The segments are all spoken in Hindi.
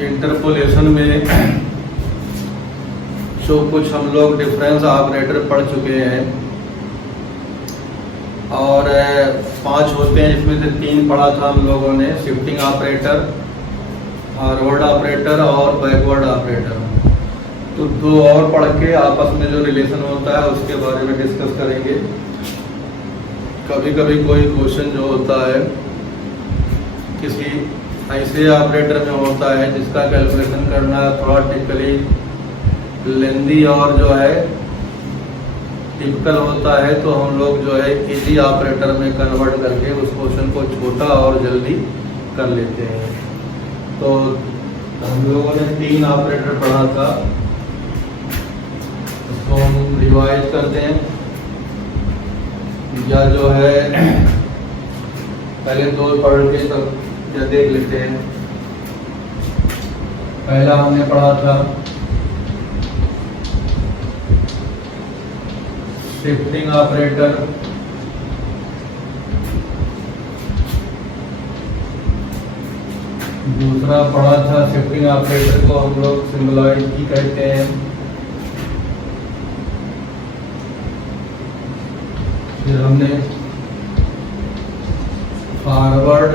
इंटरपोलेशन में जो कुछ हम लोग डिफरेंस ऑपरेटर पढ़ चुके हैं और 5 होते हैं, जिसमें से 3 पढ़ा था हम लोगों ने, शिफ्टिंग ऑपरेटर, फॉरवर्ड ऑपरेटर और बैकवर्ड ऑपरेटर। तो 2 और पढ़ के आपस में जो रिलेशन होता है उसके बारे में डिस्कस करेंगे। कभी कभी कोई क्वेश्चन जो होता है किसी ऐसे ऑपरेटर में होता है जिसका कैलकुलेशन करना थोड़ा टिपिकली लेंदी और जो है टिपिकल होता है, तो हम लोग जो है इजी ऑपरेटर में कन्वर्ट करके उस क्वेश्चन को छोटा और जल्दी कर लेते हैं। तो हम लोगों ने 3 ऑपरेटर पढ़ा था, उसको हम रिवाइज करते हैं या जो है पहले 2 पढ़ के तो या देख लेते हैं। पहला हमने पढ़ा था शिफ्टिंग ऑपरेटर, दूसरा पढ़ा था शिफ्टिंग ऑपरेटर को हम लोग सिंगुलरिटी की कहते हैं। फिर हमने फॉरवर्ड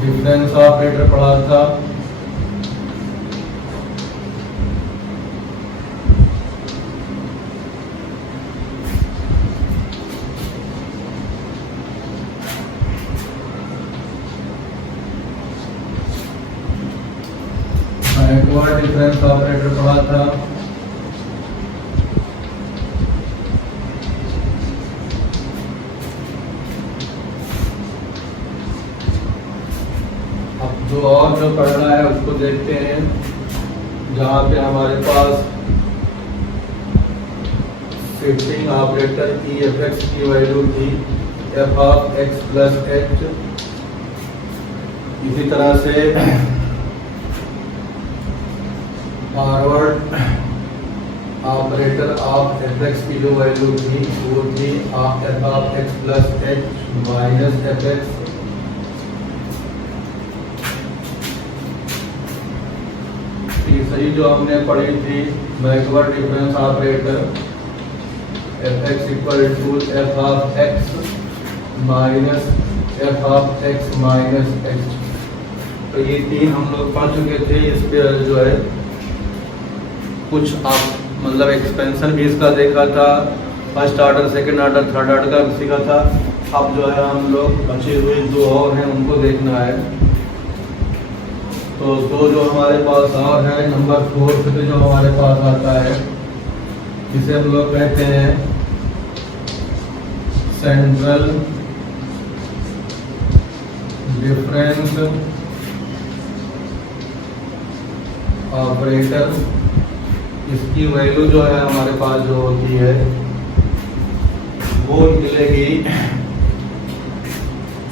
डिफरेंस ऑपरेटर पढ़ा था। बैकवर्ड डिफरेंस ऑपरेटर पढ़ा था। अब जो और जो पढ़ना है उसको देखते हैं, जहाँ पे हमारे पास शिफ्टिंग ऑपरेटर की एफ की वैल्यू थी f of x plus h. इसी तरह से forward operator of f x की जो वैल्यू थी वो थी f of x plus h minus F x. तीसरी जो हमने पढ़ी थी backward difference operator, F x equal to f of x minus f of x minus x. तो ये 3 हम लोग पढ़ चुके थे। इस पे जो है कुछ आप मतलब एक्सपेंशन भी इसका देखा था, first order, second order, third order का भी सीखा था। अब जो है हम लोग बचे हुए 2 और हैं उनको देखना है। तो 2 जो हमारे पास और है, नंबर 4 पे जो हमारे पास आता है जिसे हम लोग कहते हैं सेंट्रल डिफरेंस ऑपरेटर। इसकी वैल्यू जो है हमारे पास जो होती है वो निकलेगी,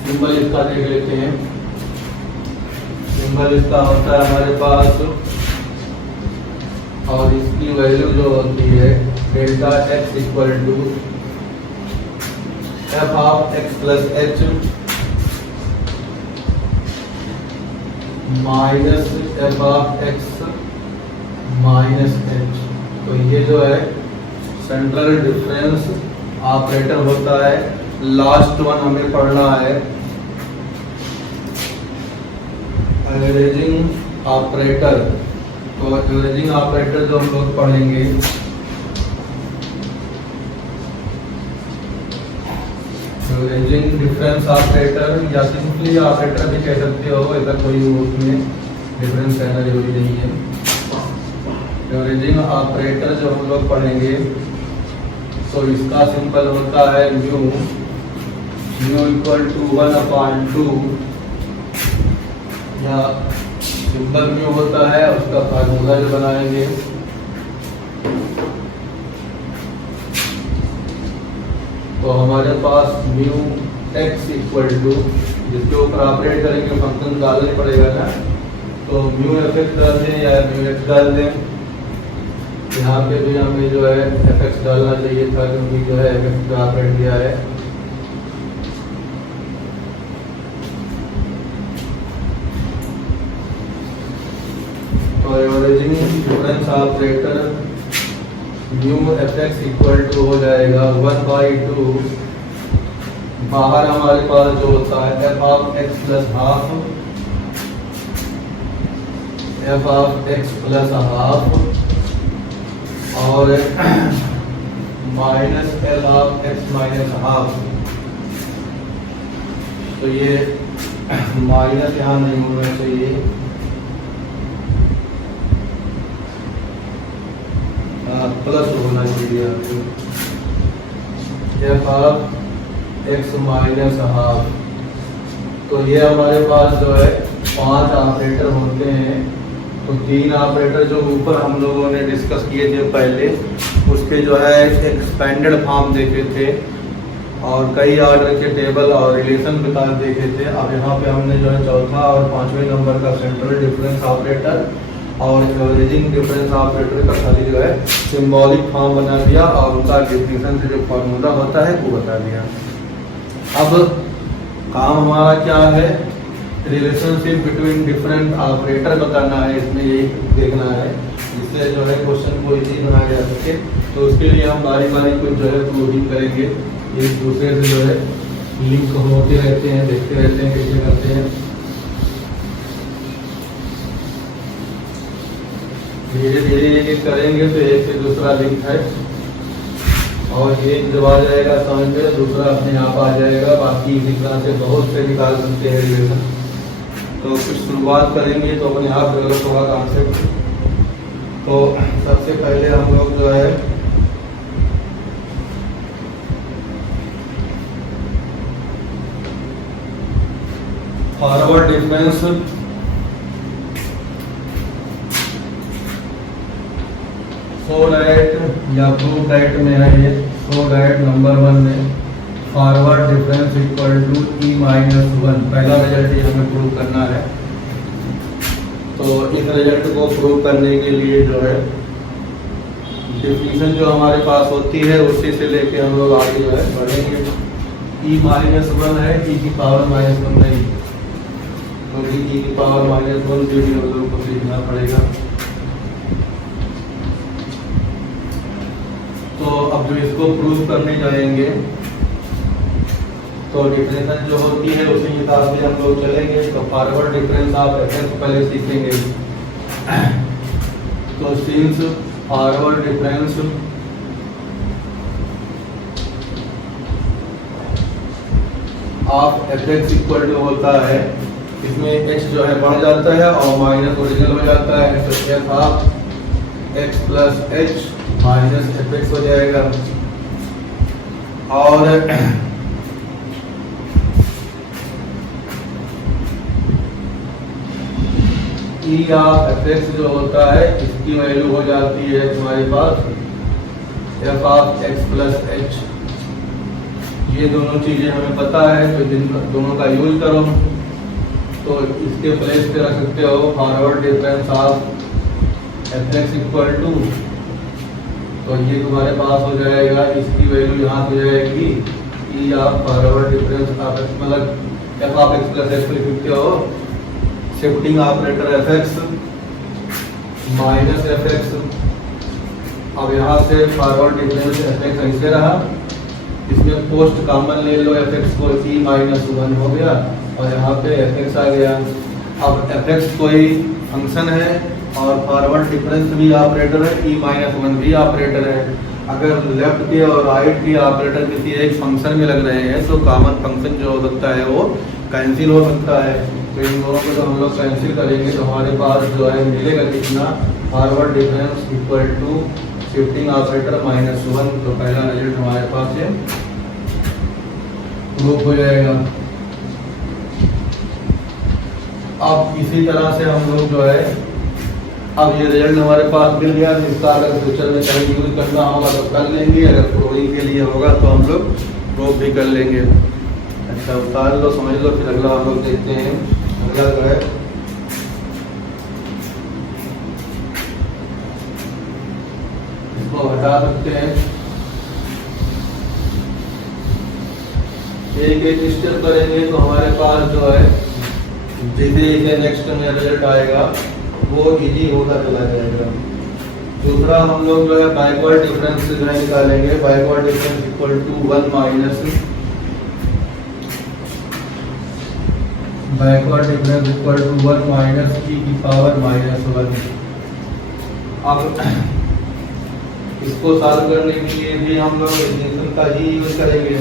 सिंबल इसका देख लेते हैं। सिंबल इसका होता है हमारे पास और इसकी वैल्यू जो होती है delta x equal to f of x plus h minus f of x minus h. तो ये जो है सेंट्रल डिफरेंस ऑपरेटर होता है। लास्ट वन हमें पढ़ना है एवरेजिंग ऑपरेटर। तो एवरेजिंग ऑपरेटर जो हम लोग पढ़ेंगे एवरेजिंग डिफरेंस ऑपरेटर या सिंपली ऑपरेटर भी कह सकते हो, ऐसा कोई उसमें डिफरेंस रहना जरूरी नहीं है। एवरेजिंग ऑपरेटर जो हम लोग पढ़ेंगे तो इसका सिंपल होता है म्यू, म्यू इक्वल टू 1/2 या सिंपल म्यू होता है, उसका फार्मूला जो बनाएंगे तो हमारे पास म्यू एक्स इक्वल टू, जिसके ऊपर ऑपरेट करेंगे फंक्शन डालना ही पड़ेगा ना, तो म्यू एफ एक्स डाल दें या म्यू एक्स डाल दें। यहाँ पे भी हमें जो है एफ एक्स डालना चाहिए था क्योंकि जो है एफ एक्स का ऑपरेट दिया है। Averaging difference operator mu F x equal to हो जाएगा 1/2। बाहर हमारे पास जो होता है F of x plus half, F of x plus half और minus L of x minus half. तो ये माइनस यहाँ नहीं होना चाहिए, प्लस होना चाहिए आपको। F of x minus half. तो ये हमारे पास जो है 5 ऑपरेटर होते हैं। तो 3 ऑपरेटर जो ऊपर हम लोगों ने डिस्कस किए थे पहले, उसके जो है एक्सपेंडेड फॉर्म देखे थे और कई ऑर्डर के टेबल और रिलेशन बता देखे थे। अब यहाँ पे हमने जो है चौथा और 5वें नंबर का सेंट्रल डिफरेंस ऑपरेटर और एवरेजिंग डिफरेंस ऑपरेटर का खाली जो है सिंबॉलिक फॉर्म बना दिया और उनका डिफिनेशन से जो फॉर्मूला होता है वो बता दिया। अब काम हमारा क्या है, रिलेशनशिप बिटवीन डिफरेंट ऑपरेटर बताना है, इसमें यही देखना है जिससे जो है क्वेश्चन को इजी बनाया जा सके। तो उसके लिए हम बारी बारी कुछ जो है प्रूविंग करेंगे, एक दूसरे से जो है लिंक होते रहते हैं, देखते रहते हैं कैसे करते हैं। धीरे धीरे एक करेंगे तो एक से दूसरा लिंक है और एक जब आ जाएगा समझ में दूसरा अपने आप आ जाएगा। बाकी इसी तरह से बहुत से निकाल सकते हैं रिलेशन। तो कुछ शुरुआत करेंगे तो अपने आप डेवलप होगा कॉन्सेप्ट। तो सबसे पहले हम लोग जो है फॉरवर्ड डिफरेंस सो डैट या प्रूव डैट में है ये। सो डैट नंबर 1 में forward difference equal to E minus 1, पहला रिजल्ट ये हमें प्रूव करना है। तो इस रिजल्ट को प्रूव करने के लिए जो है डिफिनेशन जो हमारे पास होती है उसी से लेके हम लोग आगे जो है बढ़ेंगे। ई माइनस 1 है, ई की पावर -1 नहीं, तो ई की पावर -1 भी हम लोग को सीखना पड़ेगा। तो अब जो इसको प्रूव करने जाएंगे तो डिफरेंस जो होती है उसी हिसाब से हम लोग चलेंगे। तो फॉरवर्ड डिफरेंस आप एफ पहले सीखेंगे। तो since forward difference of f x equal to होता है, इसमें एच जो है बढ़ जाता है और माइनस ओरिजिनल हो जाता है। तो F of x plus h minus F x हो जाएगा और ई ऑफ एफ एक्स जो होता है इसकी वैल्यू हो जाती है तुम्हारे पास F of x plus H. ये दोनों चीजें हमें पता है तो जिन दोनों का यूज करो तो इसके प्लेस पे रख सकते हो forward difference of f x equal to, तो ये तुम्हारे पास हो जाएगा, इसकी वैल्यू यहाँ हो जाएगी E of forward difference of X मतलब F of x plus X लिख सकते हो shifting operator F x minus F x. अब यहाँ से फॉरवर्ड डिफरेंस एफ एक्स ऐसे रहा, इसमें पोस्ट कॉमन ले लो एफ एक्स को, ई -1 हो गया और यहाँ पे एफ एक्स आ गया। अब एफ एक्स कोई फंक्शन है और फॉरवर्ड डिफरेंस भी ऑपरेटर है, ई -1 भी ऑपरेटर है। अगर लेफ्ट के और राइट के ऑपरेटर किसी एक फंक्शन में लग रहे हैं तो कॉमन फंक्शन जो हो सकता है वो कैंसिल हो सकता है। तो इन दोनों को तो हम लोग कैंसिल करेंगे तो हमारे पास जो है मिलेगा कितना, forward difference equal to shifting operator -1। तो पहला रिजल्ट हमारे पास ये प्रूफ हो जाएगा। अब इसी तरह से हम लोग जो है अब ये रिजल्ट हमारे पास मिल गया, इसका अगर फ्यूचर में कहीं यूज करना होगा तो कर लेंगे, अगर प्रूविंग के लिए होगा तो हम लोग प्रूफ भी कर लेंगे। अच्छा उतार लो, समझ लो, फिर अगला हम लोग देखते हैं। अगला जो है इसको हटा सकते हैं, एक एक स्टेप करेंगे तो हमारे पास जो है जैसे नेक्स्ट में रिजल्ट आएगा वो इजी होता चला जाएगा। दूसरा हम लोग जो है बैकवर्ड डिफरेंस जो है निकालेंगे। Backward difference equal to 1 minus backward difference equal to 1 minus e की पावर -1। अब इसको सॉल्व करने के लिए भी हम लोग इक्वेशन का ही यूज करेंगे।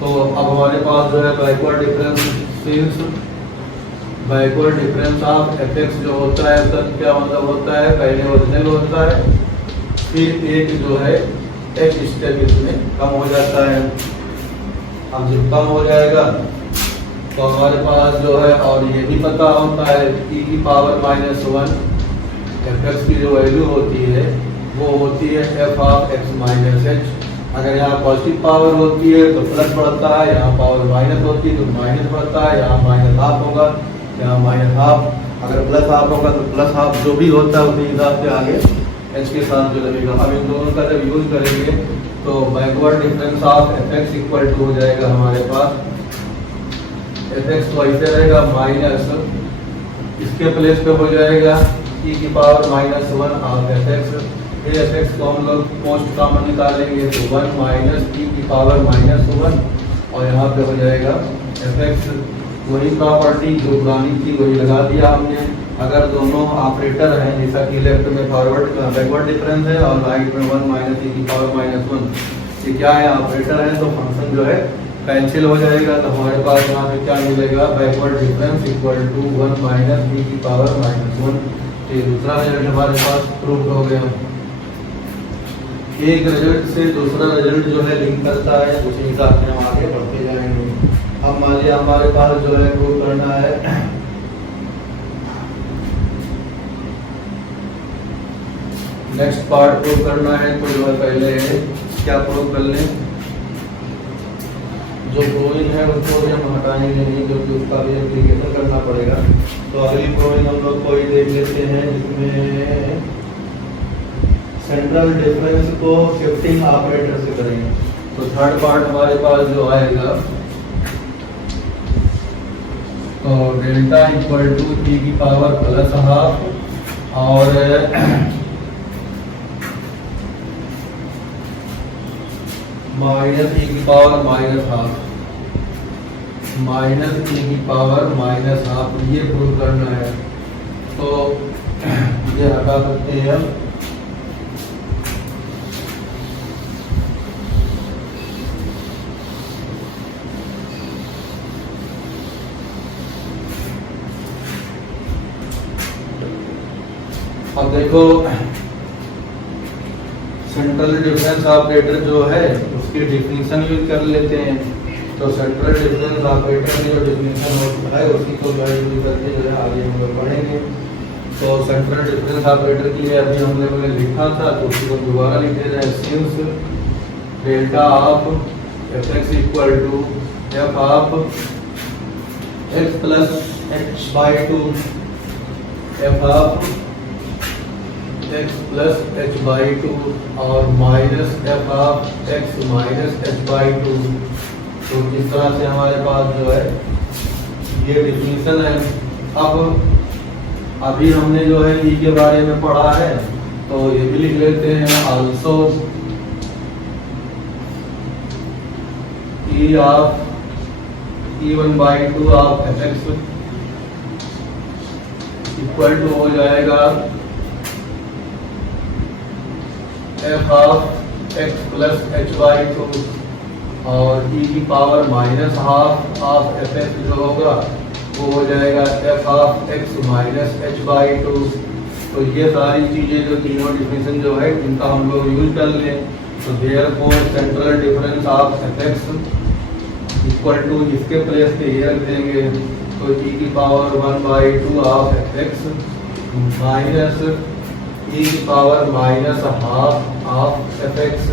तो अब हमारे पास जो है backward difference since backward difference of F जो होता है सर क्या मतलब होता है, पहले ओरिजिनल होता है, फिर एक जो है एक स्टेप इसमें कम हो जाता है। अब जब कम हो जाएगा तो हमारे पास जो है, और ये भी पता होता है e की पावर -1 एफ की जो वैल्यू होती है वो होती है f ऑफ x माइनस h। अगर यहाँ पॉजिटिव पावर होती है तो प्लस बढ़ता है, यहाँ पावर माइनस होती है तो माइनस बढ़ता है, यहाँ -1/2 होगा, यहाँ -1/2, अगर +1/2 होगा तो +1/2, जो भी होता है उसी हिसाब से आगे h के साथ जो लगेगा। अब इन दोनों का जब यूज करेंगे तो backward difference of f equal to हो जाएगा हमारे पास एफ तो ऐसे रहेगा माइनस, इसके प्लेस पे हो जाएगा e की पावर -1 ऑफ एफ। फिर एफ को हम लोग मोस्ट कॉमन निकालेंगे तो 1 माइनस e की पावर -1 और यहाँ पे हो जाएगा एफ। वही प्रॉपर्टी जो पुरानी थी वही लगा दिया हमने। अगर दोनों ऑपरेटर हैं, जैसा कि लेफ्ट में फॉरवर्ड बैकवर्ड डिफरेंस है और राइट में 1 माइनस e की पावर -1, ये क्या है ऑपरेटर है, तो फंक्शन जो है कैंसिल हो जाएगा। तो हमारे पास यहाँ पे क्या मिलेगा, backward difference equal to 1 minus e की पावर -1। ये दूसरा रिजल्ट हमारे पास प्रूव हो गया। एक रिजल्ट से दूसरा रिजल्ट जो है लिंक करता है, उसी हिसाब से हम आगे बढ़ते जाएंगे। अब मान लिया हमारे पास जो है प्रूव करना है नेक्स्ट पार्ट प्रूव करना है, तो जो है पहले क्या प्रूव कर लें, जो प्रूविंग है उसको भी हम हटाएंगे नहीं, क्योंकि उसका भी एप्लीकेशन करना पड़ेगा। तो अगली प्रूविंग हम लोग कोई देख लेते हैं जिसमें सेंट्रल डिफरेंस को शिफ्टिंग ऑपरेटर से करेंगे। तो थर्ड पार्ट हमारे पास जो आएगा तो डेल्टा इक्वल टू e की पावर +1/2 और माइनस e की पावर -1/2 माइनस e की पावर -1/2 ये प्रूव करना है। तो ये हटा सकते हैं हम। अब देखो सेंट्रल डिफरेंस ऑपरेटर जो है उसकी डिफिनीशन यूज कर लेते हैं। तो सेंट्रल डिफरेंस ऑपरेटर की जो डिफिनीशन होता है उसी को यूज करके जो है आगे हम लोग बढ़ेंगे। तो सेंट्रल डिफरेंस ऑपरेटर के लिए अभी हम लोगों ने लिखा था तो उसी को दोबारा लिख देना है। Since delta of f x equal to f of x plus h/2 f of x plus h/2 और minus f of x minus h/2। तो इस तरह से हमारे पास जो है ये डिफिनीशन है। अब अभी हमने जो है e के बारे में पढ़ा है तो ये भी लिख लेते हैं। Also e of e1/2 of fx equal to हो जाएगा F of x plus h/2 और e की पावर -1/2 ऑफ एफ एक्स जो होगा वो हो जाएगा F of x minus h/2। तो ये सारी चीज़ें जो तीनों डिफिनीशन जो है इनका हम लोग यूज कर लें। तो therefore central difference of f x equal to इसके प्लेस पे ये रख देंगे। तो e की power 1/2 of f x minus e की पावर -1/2 ऑफ एफ एक्स।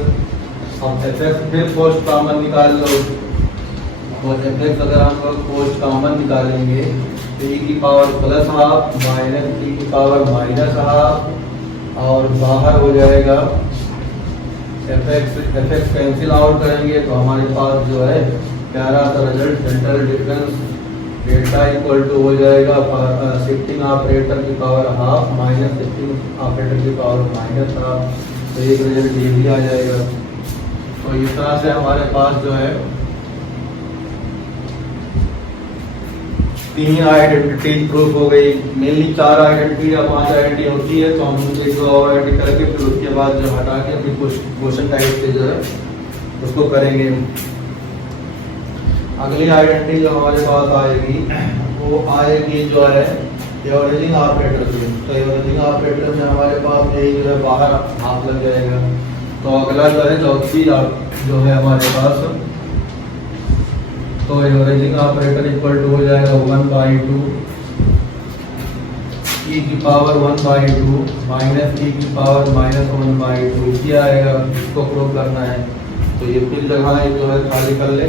अब एफ एक्स फिर पोस्ट कॉमन निकाल लो। और एफ एक्स अगर हम लोग पोस्ट कॉमन निकालेंगे तो e की पावर +1/2 माइनस e की पावर -1/2 और बाहर हो जाएगा एफ एक्स कैंसिल आउट करेंगे तो हमारे पास जो है प्यारा सा result central difference delta equal to हो जाएगा शिफ्टिंग ऑपरेटर की power half minus shifting operator की पावर माइनस हाफ, तो एक रिजल्ट ये भी आ जाएगा। तो इस तरह से हमारे पास जो है 3 आइडेंटिटी प्रूफ हो गई। मेनली 4 आइडेंटिटी या 5 आइडेंटिटी होती है, तो हम एक और आइडेंटिटी करके फिर उसके बाद जो हटा के फिर क्वेश्चन टाइप से जो है उसको करेंगे। अगली आइडेंटिटी जो हमारे पास आएगी वो आएगी जो है एवरेजिंग ऑपरेटर की। तो एवरेजिंग ऑपरेटर में हमारे पास यही जो है बाहर हाथ लग जाएगा। तो अगला जो है चौथी जो है हमारे पास, तो एवरेजिंग ऑपरेटर इक्वल टू हो जाएगा 1/2 e की पावर 1/2 माइनस e की पावर -1/2 क्या आएगा, इसको प्रूव करना है। तो ये फिर जगह जो है खाली कर ले।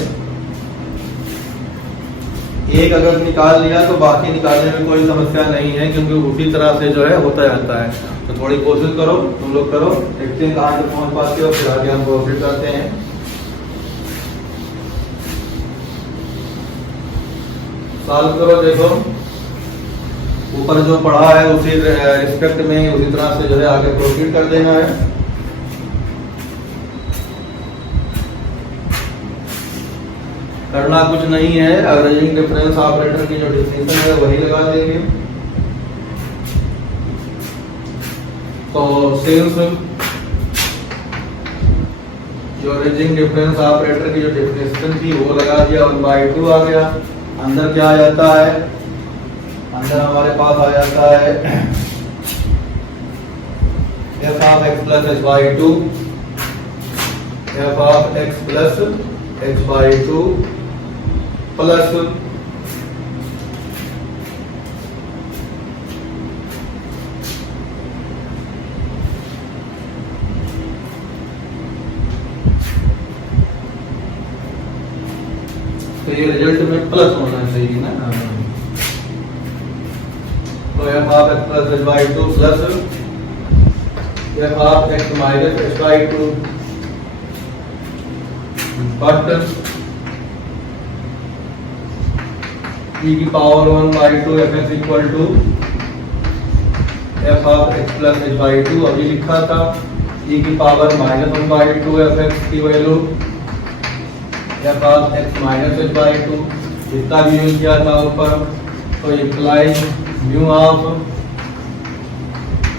एक अगर निकाल लिया तो बाकी निकालने में कोई समस्या नहीं है, क्योंकि उसी तरह से जो है होता जाता है। तो थोड़ी कोशिश करो, तुम लोग करो, देखते हैं कहाँ तक पहुंच पाते हो, फिर आगे हम प्रोसीड करते हैं। सॉल्व करो, देखो ऊपर जो पढ़ा है उसी रिस्पेक्ट में उसी तरह से जो है आगे प्रोसीड कर देना है। करना कुछ नहीं है, एवरेजिंग डिफरेंस ऑपरेटर की जो डिफिनेशन है वही लगा देंगे। तो सिंस एवरेजिंग डिफरेंस ऑपरेटर की जो डिफिनेशन थी वो लगा दिया, 1/2 आ गया। अंदर क्या आ जाता है, अंदर हमारे पास आ जाता है f of x plus h/2 f of x plus h/2 plus तो ये रिजल्ट में प्लस होना चाहिए ना। तो f of x plus h/2 plus f of x minus h/2 but e की power 1/2 fx equal to f of x plus h/2 अभी लिखा था। e की पावर -1/2 fx की value f of x minus h/2 इतना भी यूज किया था ऊपर। तो imply mu of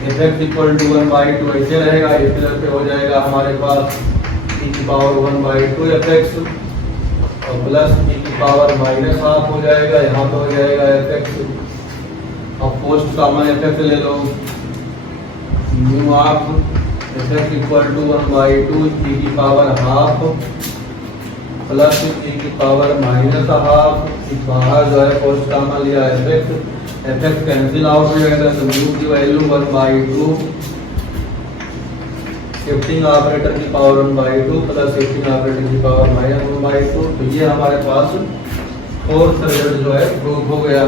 fx equal to 1/2 ऐसे रहेगा, इस तरह से हो जाएगा हमारे पास e की पावर 1/2 fx और प्लस e की पावर -1/2 हो जाएगा, यहाँ तो हो जाएगा fx। अब पोस्ट कॉमन fx ले लो, mu of fx equal to 1/2 e की पावर हाफ प्लस e की पावर -1/2। बाहर जो है पोस्ट कॉमन लिया fx कैंसिल आउट हो जाएगा, तो म्यू की वैल्यू 1/2 शिफ्टिंग ऑपरेटर की पावर 1/2 प्लस शिफ्टिंग ऑपरेटर की पावर -1/2। तो ये हमारे पास फोर्थ रिजल्ट जो है प्रूव हो गया।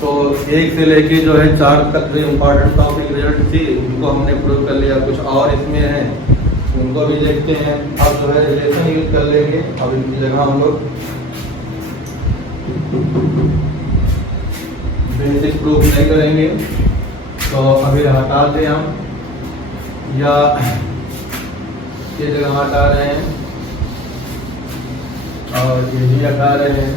तो 1 से लेके जो है 4 तक जो इम्पोर्टेंट टॉपिक रिजल्ट थी उनको हमने प्रूव कर लिया। कुछ और इसमें है उनको भी देखते हैं। अब जो है रिलेशन यूज कर लेंगे, अब इनकी जगह हम लोग बेसिक प्रूफ नहीं करेंगे। तो अभी हटा दें हम, या ये जगह हटा रहे हैं और ये भी हटा रहे हैं।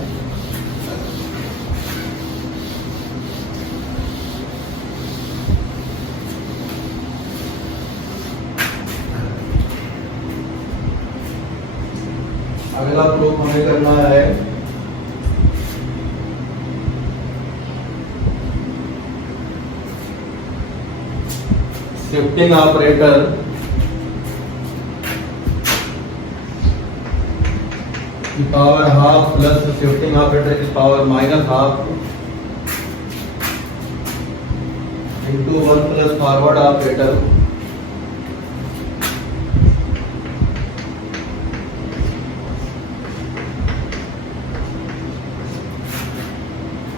अगला प्रूफ हमें करना है शिफ्टिंग ऑपरेटर की power half plus shifting operator की power -1/2 into 1 plus forward operator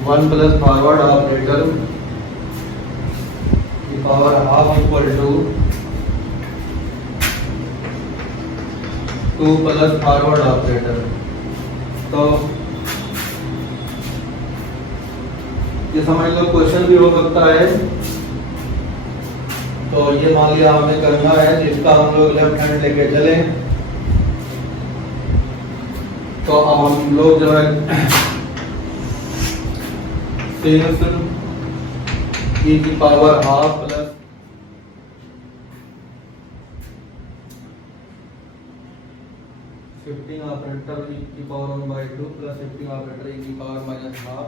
one plus forward operator की power half equal to 2 plus forward operator. तो ये समझ लो क्वेश्चन भी हो सकता है। तो ये मान लिया हमें करना है, जिसका हम लोग लेफ्ट हैंड लेके चले। तो अब हम लोग जो है सिंस e की power half plus shifting operator e की power 1/2 plus shifting operator e की power minus half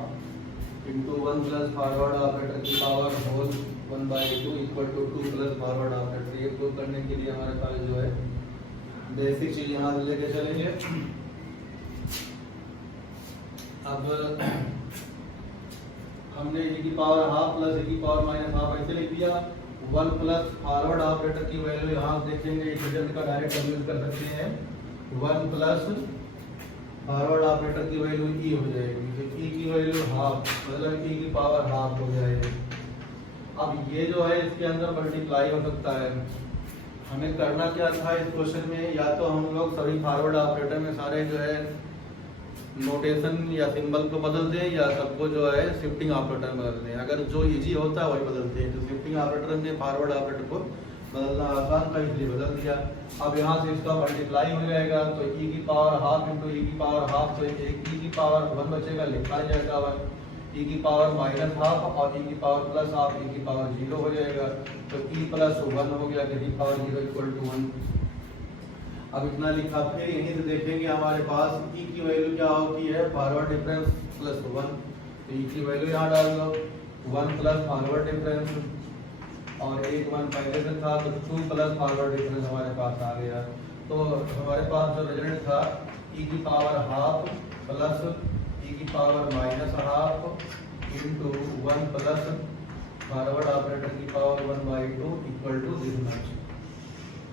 into 1 plus forward operator की power whole 1/2 equal to 2 plus forward operator. ये प्रूव करने के लिए हमारे पास जो है बेसिक चीज यहाँ से लेके चलेंगे। अब हमने e की पावर हाफ प्लस e की पावर माइनस हाफ ऐसे लिख दिया। 1 प्लस फॉरवर्ड ऑपरेटर की वैल्यू यहाँ देखेंगे, इस रिजल्ट का डायरेक्ट हम यूज कर सकते हैं। 1 प्लस फॉरवर्ड ऑपरेटर की वैल्यू e हो जाएगी, तो e की वैल्यू हाफ मतलब e की पावर हाफ हो जाएगी। अब ये जो है इसके अंदर मल्टीप्लाई हो सकता है। हमें करना क्या था इस क्वेश्चन में, या तो हम लोग सभी फॉरवर्ड ऑपरेटर में सारे जो है नोटेशन या सिंबल को बदल दें, या सबको जो है शिफ्टिंग ऑपरेटर में बदल दें। अगर जो इजी होता है वही बदलते हैं। तो शिफ्टिंग ऑपरेटर ने फॉरवर्ड ऑपरेटर को बदलना आसान था, इसलिए बदल दिया। अब यहाँ से इसका मल्टीप्लाई हो जाएगा, तो e की पावर हाफ इंटू e की पावर हाफ, तो एक e की पावर 1 बचेगा, लिखा जाएगा 1, e की पावर माइनस हाफ और e की पावर प्लस हाफ, e की पावर 0 हो जाएगा। तो e प्लस 1 हो गया, e की पावर 0 इक्वल टू 1। अब इतना लिखा, फिर यहीं से देखेंगे हमारे पास e की वैल्यू क्या होती है, फॉरवर्ड डिफरेंस प्लस 1। तो e की वैल्यू यहाँ डाल दो, 1 प्लस फॉरवर्ड डिफरेंस और एक 1 पहले से था, तो 2 प्लस फॉरवर्ड डिफरेंस हमारे पास आ गया। तो हमारे पास जो रिजल्ट था e की पावर हाफ प्लस e की power minus half into 1 plus forward operator की power 1/2 equal to this much.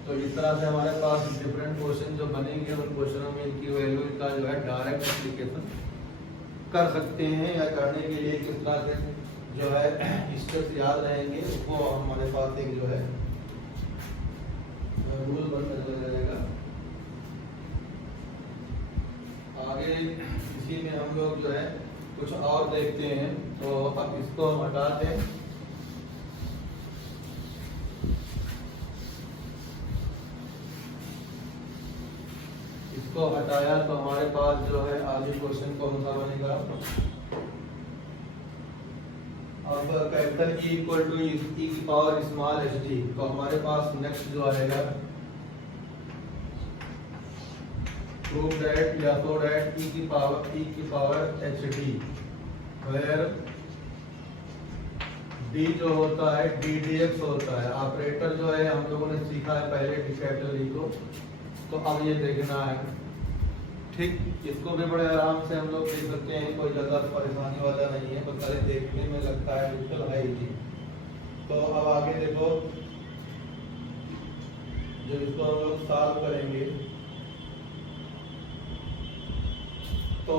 तो इस तरह से हमारे पास डिफरेंट क्वेश्चन जो बनेंगे, उन क्वेश्चनों में इनकी वैल्यू का जो है डायरेक्ट एप्लीकेशन कर सकते हैं, या करने के लिए किस तरह से जो है स्टेप्स याद रहेंगे, वो हमारे पास एक जो है रूल बनकर चला जाएगा। आगे इसी में हम लोग जो है कुछ और देखते हैं। तो अब इसको हम हटाते हैं। इसको हटाया तो हमारे पास जो है आगे क्वेश्चन कौन सा बनेगा। अब capital E equal to e की पावर स्मॉल hd, तो हमारे पास नेक्स्ट जो आएगा प्रूव दैट या तो दैट e की पावर hd वेयर d जो होता है ddx होता है। ऑपरेटर जो है हम लोगों ने सीखा है पहले कैपिटल E को, तो अब ये देखना है। ठीक, इसको भी बड़े आराम से हम लोग देख सकते हैं, कोई ज़्यादा परेशानी वाला नहीं है, बस खाली देखने में लगता है बिल्कुल है ही। तो अब आगे देखो, जब इसको हम लोग सॉल्व करेंगे तो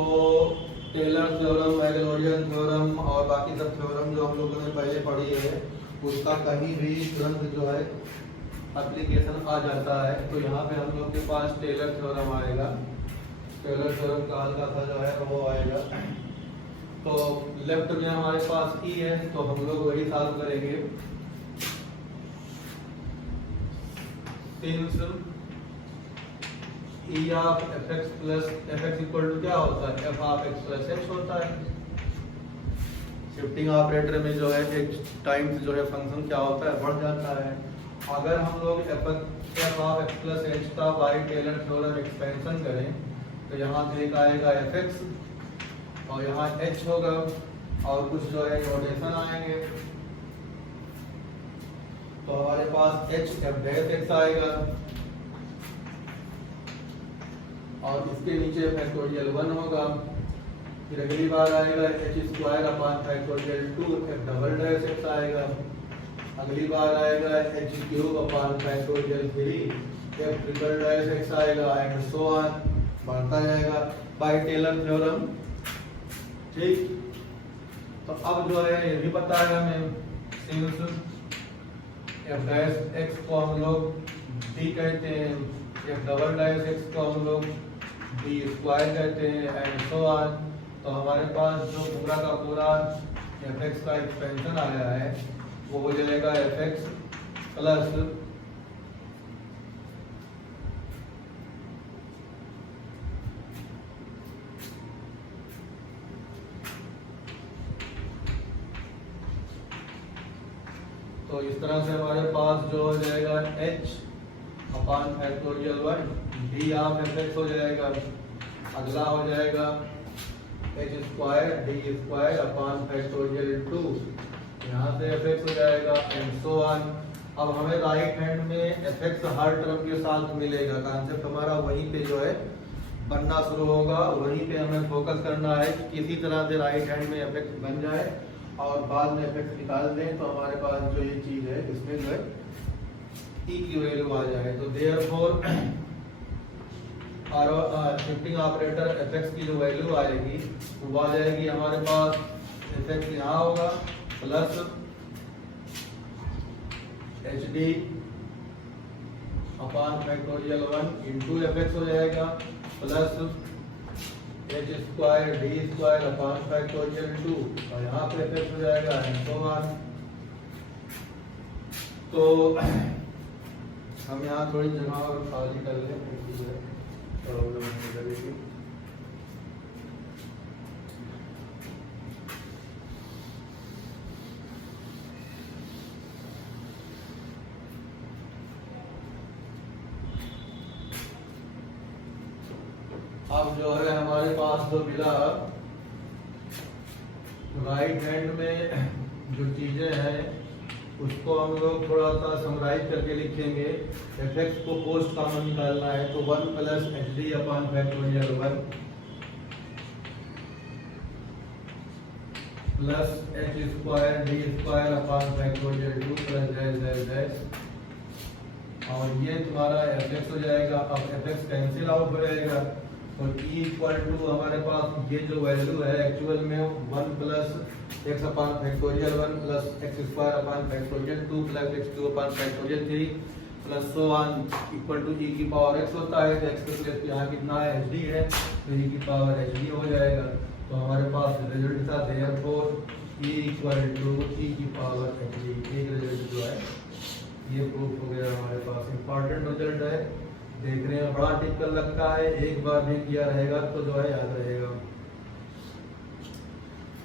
टेलर थ्योरम, मैगलोरियन थ्योरम और बाकी सब थ्योरम जो हम लोगों ने पहले पढ़ी है, उसका कहीं भी तुरंत जो है एप्लीकेशन आ जाता है। तो यहाँ पे हम लोग के पास टेलर थ्योरम आएगा। टेलर थ्योरम का हल्का सा जो है वो आएगा। तो लेफ्ट में हमारे पास e है, तो हम लोग वही सॉल्व करेंगे। Since e of fx plus fx equal to क्या होता है, f ऑफ x प्लस h होता है। शिफ्टिंग ऑपरेटर में जो है h टाइम्स जो है फंक्शन क्या होता है, बढ़ जाता है। अगर हम लोग f ऑफ x प्लस h का बाई टेलर थ्योरम एक्सपेंशन करें, तो यहाँ से एक आएगा fx और यहाँ h होगा और कुछ जो है नोटेशन आएंगे। तो हमारे पास h f डैश x आएगा और इसके नीचे फैक्टोरियल 1 होगा। फिर अगली बार आएगा h square upon factorial 2 f double dash x आएगा। अगली बार आएगा h cube upon factorial 3 f triple dash x आएगा, एंड सो ऑन, बढ़ता जाएगा बाय टेलर थ्योरम। ठीक, तो अब जो है ये भी पता है हमें, सिंस f डैश x को हम लोग d कहते हैं, f डबल डैश x को हम लोग d स्क्वायर कहते हैं, एंड सो ऑन। तो हमारे पास जो पूरा का पूरा एफ एक्स का एक्सपेंशन आया है वो हो जाएगा एफ एक्स प्लस तो इस तरह से हमारे पास जो हो जाएगा h upon factorial 1 D of f x हो जाएगा। अगला हो जाएगा h square D square upon factorial 2, यहाँ से एफ एक्स हो जाएगा एंड सो ऑन। अब हमें राइट हैंड में एफ एक्स हर टर्म के साथ मिलेगा, कॉन्सेप्ट हमारा वहीं पे जो है बनना शुरू होगा, वहीं पे हमें फोकस करना है कि किसी तरह से राइट हैंड में एफ एक्स बन जाए और बाद में एफ एक्स निकाल दें तो हमारे पास जो ये चीज़ है इसमें जो है ई की वैल्यू आ जाए। तो therefore shifting operator F x की जो वैल्यू आएगी वो आ जाएगी हमारे पास एफ एक्स यहाँ होगा plus H D upon factorial 1 into F x हो जाएगा plus H square D square upon factorial 2 और यहाँ पे एफ एक्स हो जाएगा एंड सो ऑन। तो हम यहाँ थोड़ी जगह और खाली कर लें प्रॉब्लम हो जाएगी। अब जो है हमारे पास जो मिला राइट हैंड में जो चीजें हैं उसको हम लोग थोड़ा सा समराइज करके लिखेंगे। एफ एक्स को पोस्ट कॉमन निकालना है तो 1 plus H D upon factorial 1 plus H square D square upon factorial 2 plus dash dash dash और ये तुम्हारा एफ एक्स हो जाएगा। अब एफ एक्स कैंसिल आउट हो जाएगा और ई इक्वल टू हमारे पास ये जो वैल्यू है एक्चुअल में 1 plus X upon factorial 1 plus X square upon factorial 2 plus X cube upon factorial 3 plus so on equal to E की पावर एक्स होता है। तो एक्स के प्लेस पे यहाँ कितना है एच डी है तो ई की पावर एच डी हो जाएगा। तो हमारे पास रिजल्ट था therefore E equal to E की पावर एच डी। एक रिजल्ट जो है ये प्रूफ हो गया हमारे पास। इंपॉर्टेंट रिजल्ट है, देखने में बड़ा टिपिकल लगता है, एक बार भी किया रहेगा तो जो है याद रहेगा।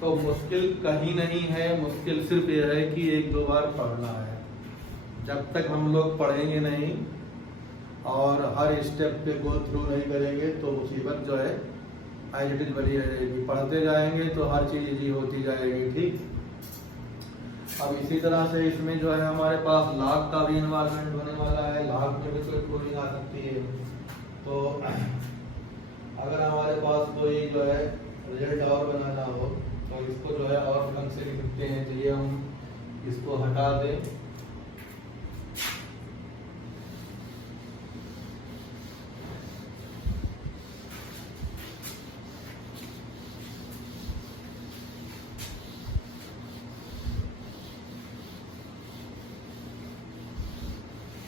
तो मुश्किल कहीं नहीं है, मुश्किल सिर्फ ये है कि एक दो बार पढ़ना है। जब तक हम लोग पढ़ेंगे नहीं और हर स्टेप पे गो थ्रू नहीं करेंगे तो मुसीबत जो है एज इट इज बनी रहेगी। पढ़ते जाएंगे तो हर चीज़ इजी होती जाएगी। ठीक, अब इसी तरह से इसमें जो है हमारे पास लाग का भी इन्वायरमेंट होने वाला है। लाग में भी कोई कोडिंग आ सकती है। तो अगर हमारे पास कोई जो है रिजल्ट और बनाना हो तो इसको जो है और ढंग से लिख सकते हैं। चलिए हम इसको हटा दें।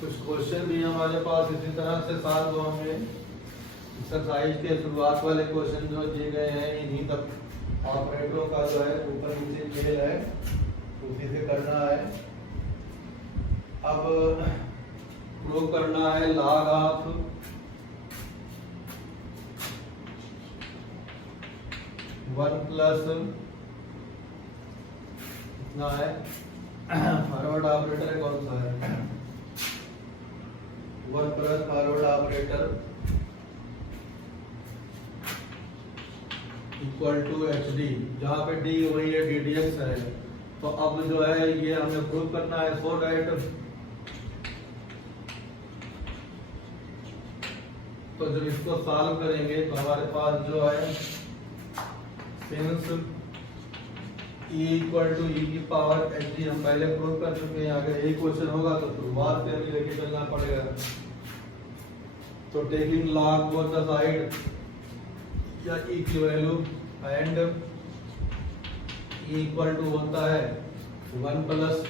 कुछ क्वेश्चन भी हमारे पास इसी तरह से सॉल्व होंगे। एक्सरसाइज के शुरुआत वाले क्वेश्चन जो दिए गए हैं इन्हीं तक ऑपरेटरों का जो है ऊपर नीचे खेल है, उसी से करना है। अब प्रूव करना है लॉग ऑफ वन प्लस कितना है फॉरवर्ड ऑपरेटर है, कौन सा है 1 plus forward operator equal to H D, जहाँ पे डी वही है डी डी एक्स है। तो अब जो है ये हमें प्रूव करना है। सो राइट, तो जब इसको सॉल्व करेंगे तो हमारे पास जो है since E equal to E की पावर एच डी हम पहले प्रूव कर चुके हैं। अगर यही क्वेश्चन होगा तो शुरुआत से हमें लेके चलना पड़ेगा। तो taking log both the side या ई की value and E equal to होता है 1 प्लस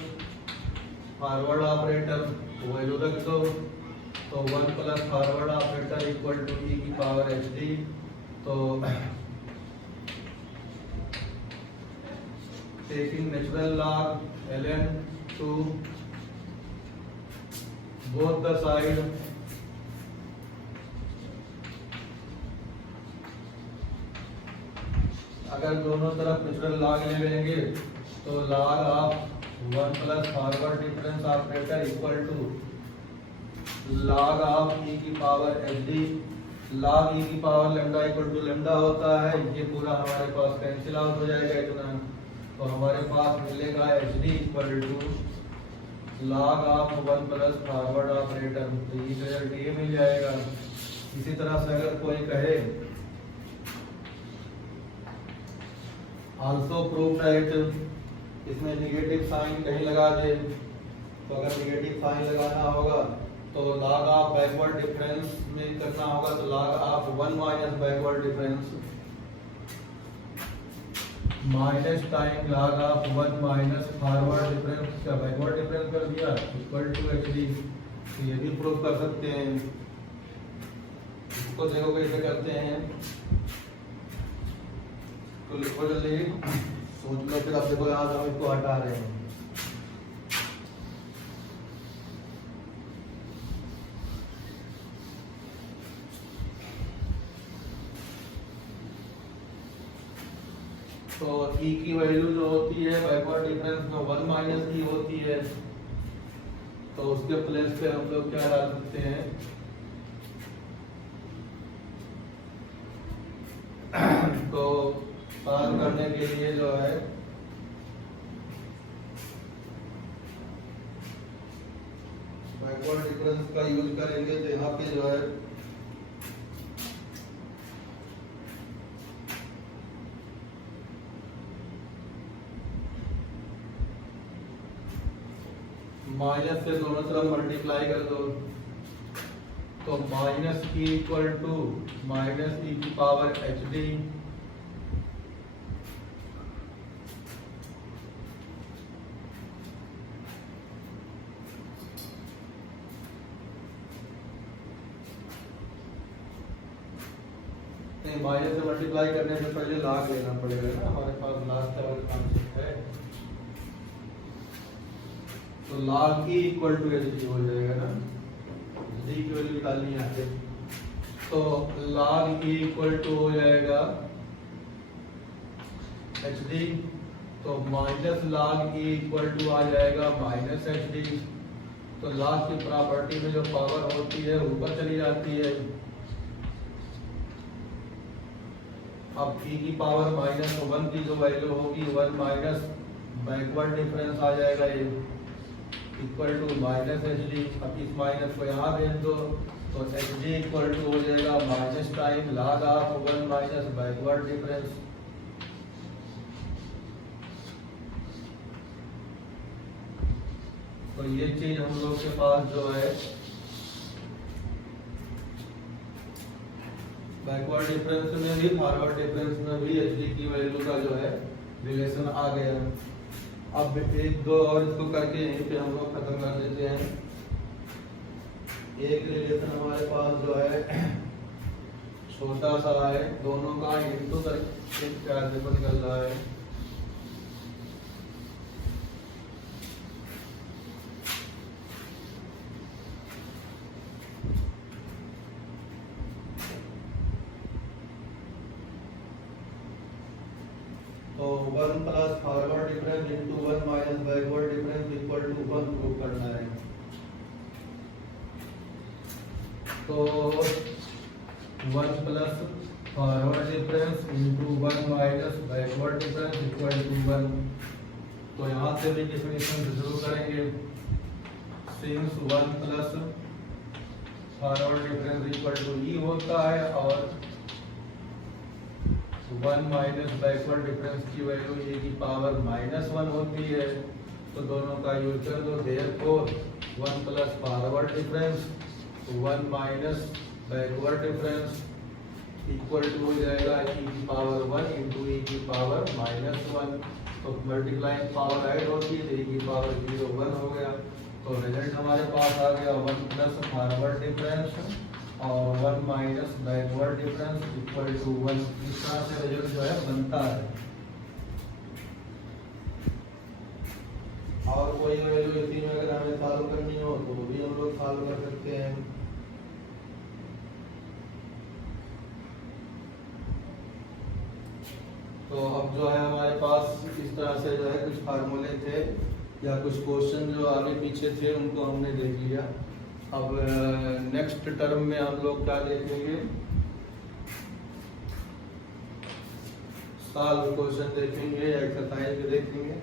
फॉरवर्ड ऑपरेटर वैल्यू रख दो। तो 1 plus forward operator equal to E की पावर एच डी। तो taking natural log ln to both the side अगर दोनों तरफ नेचुरल लॉग ले लेंगे तो log of 1 plus forward difference operator equal to log of e की पावर hd log e की पावर लेमडा इक्वल टू लेमडा होता है। ये पूरा हमारे पास कैंसिल आउट हो जाएगा इतना, तो हमारे पास मिलेगा hd equal to log of 1 plus forward operator, तो ये रिजल्ट ये मिल जाएगा। इसी तरह से अगर कोई कहे आल्सो प्रूव दैट, इसमें निगेटिव साइन कहीं लगा दे, तो अगर निगेटिव साइन लगाना होगा तो log ऑफ बैकवर्ड डिफरेंस में करना होगा, तो log of 1 minus backward difference minus time log of 1 minus forward difference, क्या बैकवर्ड डिफरेंस कर दिया, इक्वल टू एचडी। ये भी प्रूव कर सकते हैं। इसको देखो कैसे करते हैं, तो लिखो जल्दी, सोच लो, फिर अब देखो यहाँ हम इसको हटा रहे हैं। तो e की वैल्यू जो होती है बैकवर्ड डिफरेंस में 1 माइनस e होती है, तो उसके प्लेस पे हम लोग क्या डाल सकते हैं, तो सॉल्व करने के लिए जो है बैकवर्ड डिफरेंस का यूज करेंगे, तो यहाँ पे जो है माइनस से दोनों तरफ मल्टीप्लाई कर दो, तो माइनस की इक्वल टू माइनस ई की पावर एच डी माइनस से मल्टीप्लाई करने से पहले लॉग लेना पड़ेगा ना, हमारे पास लास्ट लेवल कॉन्सेप्ट है, तो log e equal to H D हो जाएगा ना, d की वैल्यू निकालनी है यहाँ पे, तो log e इक्वल टू हो जाएगा एच डी, तो minus log e equal to आ जाएगा माइनस एच डी। तो log की प्रॉपर्टी में जो पावर होती है ऊपर चली जाती है, अब e की पावर माइनस 1 की जो वैल्यू होगी 1 माइनस बैकवर्ड डिफरेंस आ जाएगा ये equal to minus H D. अब इस माइनस को यहाँ भेज दो, तो एच डी इक्वल टू हो जाएगा minus time log of 1 minus backward difference. तो ये चीज हम लोग के पास जो है बैकवर्ड डिफरेंस में भी फॉरवर्ड डिफरेंस में भी एच डी की वैल्यू का जो है रिलेशन आ गया। अब एक दो और इसको करके यहीं पे हम लोग खत्म कर देते हैं। एक रिलेशन हमारे पास जो है छोटा सा है, दोनों का इंटू करके क्या निकल रहा है, तो 1 plus forward difference into 1 minus backward difference equal to 1 prove करना है। तो 1 plus forward difference into 1 minus backward difference equal to 1। तो यहाँ से भी डेफिनेशन शुरू करेंगे, since 1 plus forward difference equal to E होता है और 1 माइनस बैकवर्ड डिफरेंस की वैल्यू ए की पावर -1 होती है, तो दोनों का यूज कर दो। Therefore 1 plus forward difference 1 minus backward difference equal to हो जाएगा e की पावर 1 इंटू e की पावर -1। तो मल्टीप्लाइंग पावर ऐड होती है, तो e की पावर 0 1 हो गया। तो रिजल्ट हमारे पास आ गया 1 प्लस फॉरवर्ड डिफरेंस और 1 minus backward difference equal to 1। इस तरह से रिजल्ट जो है बनता है। और कोई वैल्यू इतनी में अगर हमें सॉल्व करनी हो तो भी हम लोग सॉल्व कर सकते हैं। तो अब जो है हमारे पास इस तरह से जो है कुछ फार्मूले थे या कुछ क्वेश्चन जो आगे पीछे थे उनको हमने देख लिया। अब नेक्स्ट टर्म में हम लोग क्या देखेंगे, सॉल्व क्वेश्चन देखेंगे, एक्सरसाइज देखेंगे।